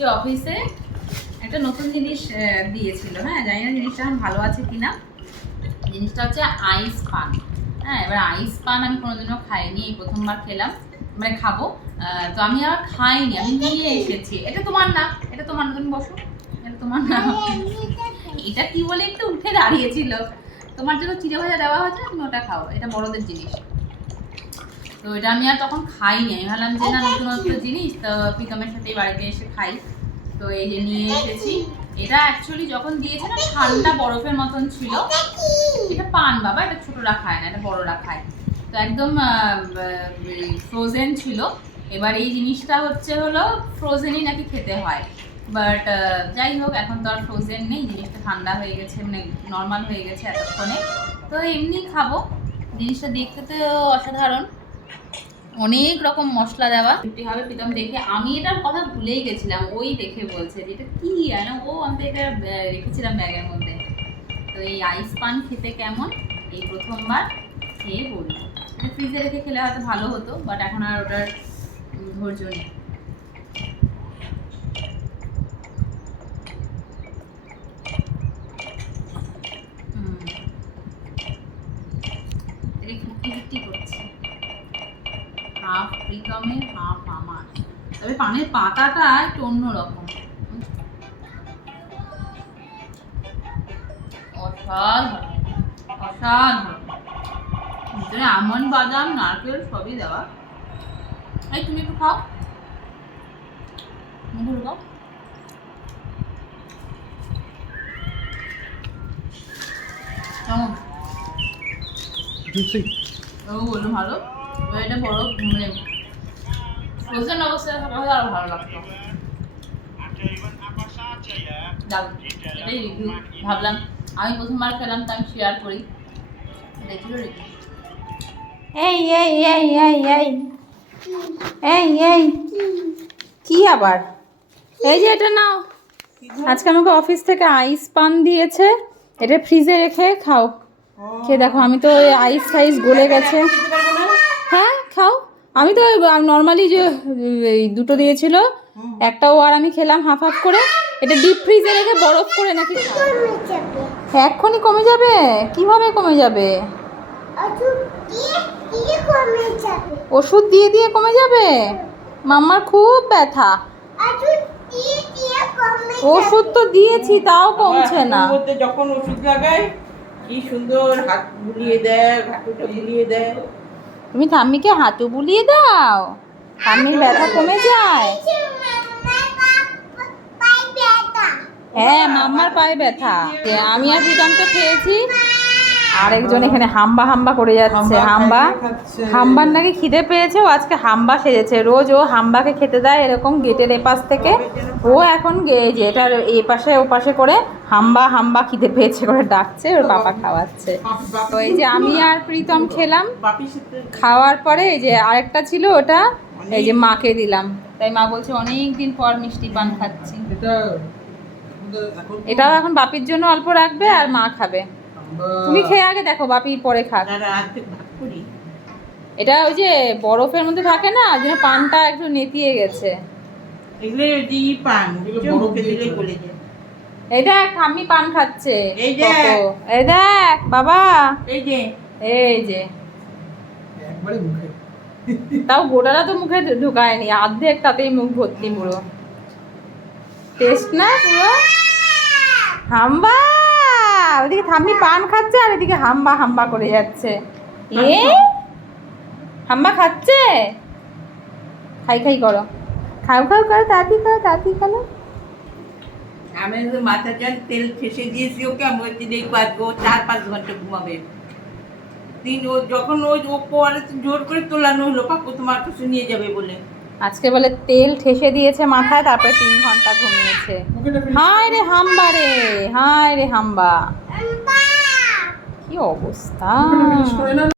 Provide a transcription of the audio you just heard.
আজকে অফিসে একটা নতুন জিনিস দিয়েছিল। হ্যাঁ, জানি না জিনিসটা এখন ভালো আছে কিনা। জিনিসটা হচ্ছে আইস পান। হ্যাঁ, এবার আইস পান আমি কোনোদিনও খাইনি, এই প্রথমবার খেলাম, মানে খাবো। তো আমি আর খাইনি, আমি নিয়ে এসেছি। এটা তোমার না, এটা তোমার না, তুমি বসো। এটা তোমার না। এটা কি বলে একটু উঠে দাঁড়িয়েছিল। তোমার জন্য চিড়ে ভাজা দেওয়া হচ্ছে, তুমি ওটা খাও, এটা বড়দের জিনিস। তো এটা আমি আর তখন খাইনি, আমি ভাবলাম যে না নতুন নতুন জিনিস, তো প্রীতমের সাথে বাড়িতে এসে খাই। তো এই যে নিয়ে এসেছি। এটা অ্যাকচুয়ালি যখন দিয়েছে না ঠান্ডা বরফের মতন ছিল। এটা পান বাবা, এটা ছোটরা খায় না, এটা বড়রা খায়। তো একদম ফ্রোজেন ছিল। এবার এই জিনিসটা হলো ফ্রোজেনই নাকি খেতে হয়, বাট যাই হোক এখন তো আর ফ্রোজেন নেই, জিনিসটা ঠান্ডা হয়ে গেছে, মানে নর্মাল হয়ে গেছে এতক্ষণে। তো এমনি খাবো। জিনিসটা দেখতে তো অসাধারণ, অনেক রকম মশলা দেওয়া হবে। প্রীতম দেখে, আমি এটার কথা ভুলেই গেছিলাম, ওই দেখে বলছে যে এটা কি, ও আমি এটা রেখেছিলাম ব্যাগের মধ্যে। তো এই আইস পান খেতে কেমন, এই প্রথমবার খেয়ে বলবো। এটা ফ্রিজে রেখে খেলে হয়তো ভালো হতো, বাট এখন আর ওটার ধৈর্য নেই। করছে হাফ প্রীতমের হাফ আমার, তবে পানের পাতাটা একটু অন্যরকম, অসাধারণ অসাধারণ। ভিতরে আমন্ড, বাদাম, নারকেল সবই দেওয়া। এই তুমি একটু খাও, মুখে ঢুকাও। কেমন? ও বললো ভালো। এটা বড় মানে ফ্রোজেন অবস্থায় থাকা হলে আরো ভালো লাগতো। এটাই রিভিউ, ভাবলাম আমি প্রথমবার খেলাম তাই শেয়ার করি। দেখছিল রিভিউ। এই এই এই এই এই এই এই কি আবার, এই যে এটা নাও, আজকে আমাকে অফিস থেকে আইস পান দিয়েছে, এটা ফ্রিজে রেখে খাও। খেয়ে দেখো, আমি তো ওই আইস টাইস গলে গেছে। হ্যাঁ খাও, আমি তো নর্মালি যে এই দুটো দিয়েছিল, একটাও আর আমি খেলাম হাফ হাফ করে। এটা ডিপ ফ্রিজে রেখে বরফ করে নাকি এক্ষুনি কমে যাবে? কিভাবে কমে যাবে? ওষুধ দিয়ে দিয়ে কমে যাবে? মাম্মার খুব ব্যথা, ওষুধ তো দিয়েছি তাও কমছে না। যখন ওষুধ লাগাই কি সুন্দর হাত বুলিয়ে দেয়, হাঁটুটা বুলিয়ে দেয়। তুমি ঠাম্মিকে হাঁটু বুলিয়ে দাও, ঠাম্মির ব্যথা কমে যায়। হ্যাঁ মাম্মার পায়ে ব্যথা। আমি আর প্রীতমকে খেয়েছি, আরেকজন এখানে হাম্বা হাম্বা করে যাচ্ছে। হাম্বার নাকি খিদে পেয়েছে, ও আজকে হাম্বা সেজেছে। রোজ ও হাম্বাকে খেতে দেয় এরকম গেটের এপাশ থেকে, ও এখন যে এটার এই পাশে ও পাশে করে হাম্বা হাম্বা খিদে পেয়েছে করে ডাকছে, ওর বাবা খাওয়াচ্ছে। তো এই যে আমি আর প্রীতম খেলাম, খাওয়ার পরে এই যে আরেকটা ছিল ওটা এই যে মাকে দিলাম, তাই মা বলছে অনেক দিন পর মিষ্টি পান খাচ্ছি। এটাও এখন বাপির জন্য অল্প রাখবে আর মা খাবে। তুমি খেয়ে আগে দেখো, বাপি পরে খাক। এটা ওই যে বরফের মধ্যে থাকে না, ওই জন্য পানটা একটু নেতিয়ে গেছে। এই দেখ ঠাম্মি পান খাচ্ছে, এই দেখ বাবা, এই যে তাও গোটাটা তো মুখে ঢুকায়নি, অর্ধেক তাতেই মুখ ভর্তি পুরো। টেস্ট না পুরো হাম্বা। ওদিকে ঠাম্মি পান খাচ্ছে আর এদিকে হাম্বা হাম্বা করে যাচ্ছে। এ হাম্বা খাচ্ছে, খাই খাই করো, খাও খাও করো, তাড়াতাড়ি করো, তাড়াতাড়ি করো। আমি মাথা জল তেল ঠেসে দিয়েছি ওকে, আমি বলছি দেখবো আজকে ও 4-5 ঘন্টা ঘুমাবে। ও যখন ও পরে জোর করে তোলানো হলো, কাকু তোমার কাছে নিয়ে যাবে বলে। আজকে বলে তেল ঠেসে দিয়েছে মাথায়, তারপরে 3 ঘন্টা ঘুমিয়েছে। হায় রে হাম্বা রে, হায় রে হাম্বা, কি অবস্থা।